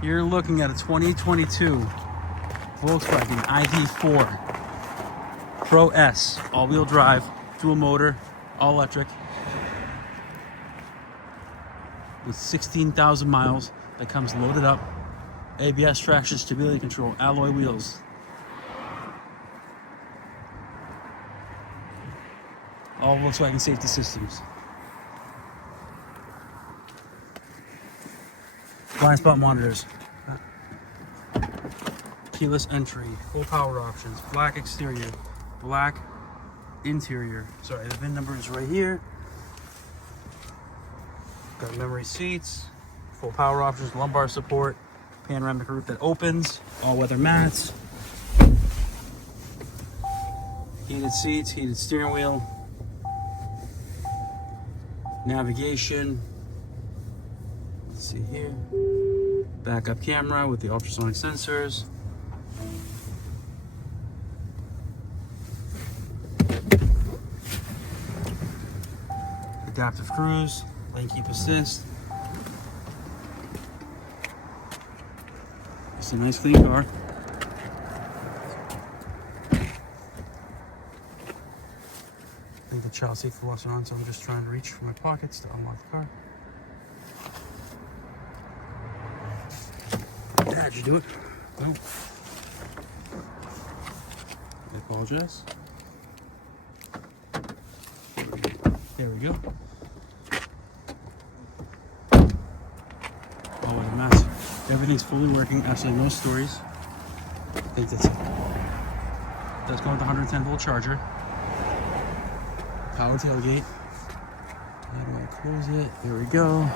You're looking at a 2022 Volkswagen ID.4 Pro S, all-wheel drive, dual motor, all electric, with 16,000 miles. That comes loaded up. ABS, traction, stability control, alloy wheels. All Volkswagen safety systems. Blind spot monitors. Keyless entry, full power options, black exterior, black interior. Sorry, the VIN number is right here. Got memory seats, full power options, lumbar support, panoramic roof that opens, all-weather mats, heated seats, heated steering wheel, navigation. Let's see here. Backup camera with the ultrasonic sensors. Adaptive cruise, lane keep assist. It's a nice clean car. I think the child seat locks are on, so I'm just trying to reach for my pockets to unlock the car. Dad, you do it? No. I apologize. There we go. Oh, what a mess. Everything's fully working, absolutely no stories. I think that's it. Does go with the 110 volt charger. Power tailgate. How do I close it? There we go.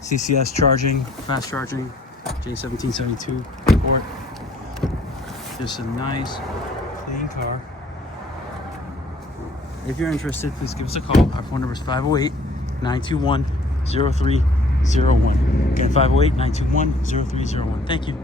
CCS charging, fast charging, J1772 port. Just a nice, clean car. If you're interested, please give us a call. Our phone number is 508-921-0301. Again, 508-921-0301. Thank you.